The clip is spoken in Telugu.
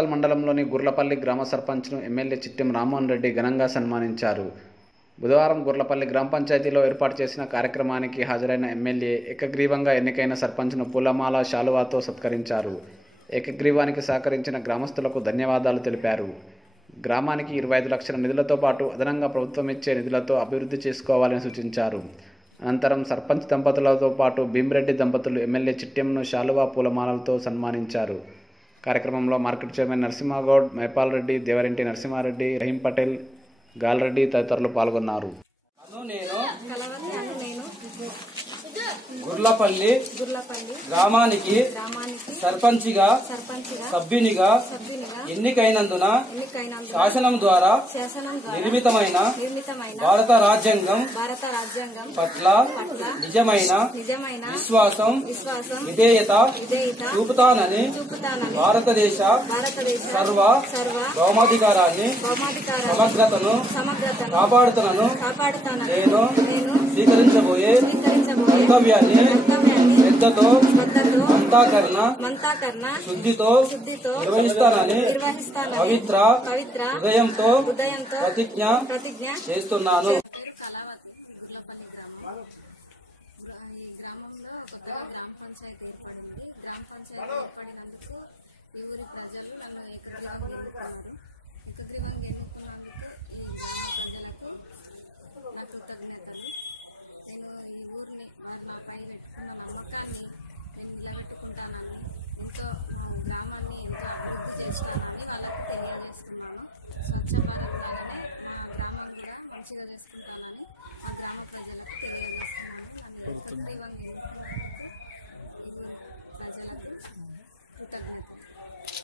మండలంలోని గుర్లపల్లి గ్రామ సర్పంచ్ను ఎమ్మెల్యే చిట్టెం రామ్మోహన్ రెడ్డి ఘనంగా సన్మానించారు. బుధవారం గుర్లపల్లి గ్రామ పంచాయతీలో ఏర్పాటు చేసిన కార్యక్రమానికి హాజరైన ఎమ్మెల్యే ఏకగ్రీవంగా ఎన్నికైన సర్పంచ్ను పూలమాల శాలువాతో సత్కరించారు. ఏకగ్రీవానికి సహకరించిన గ్రామస్తులకు ధన్యవాదాలు తెలిపారు. గ్రామానికి ఇరవై ఐదు లక్షల నిధులతో పాటు అదనంగా ప్రభుత్వం ఇచ్చే నిధులతో అభివృద్ధి చేసుకోవాలని సూచించారు. అనంతరం సర్పంచ్ దంపతులతో పాటు భీమిరెడ్డి దంపతులు ఎమ్మెల్యే చిట్టెంను శాలువా పూలమాలలతో సన్మానించారు. కార్యక్రమంలో మార్కెట్ చైర్మన్ నరసింహగౌడ్ మైపాల్ రెడ్డి దేవరెంటి నరసింహారెడ్డి రహీం పటేల్ గాల్రెడ్డి తదితరులు పాల్గొన్నారు. గుర్లపల్లి గ్రామానికి సర్పంచిగా సభ్యునిగా ఎన్నికైనందున శాసనం ద్వారా నిర్మితమైన భారత రాజ్యాంగం పట్ల నిజమైన విశ్వాసం విధేయత చూపుతానని భారతదేశ సర్వ సర్వ భౌమాధికారాన్ని సమగ్రతను కాపాడుతనను కాపాడుతానని నేను నేను స్వీకరించబోయే కర్తవ్యాన్ని శ్రద్ధతో మంతాకరణ శుద్ధితో శుద్ధితో నిర్వహిస్తానని పవిత్ర పవిత్ర హృదయంతో ప్రతిజ్ఞ ప్రతిజ్ఞ చేస్తున్నాను ఈ గ్రామంలో కొత్తగా గ్రామ పంచాయతీ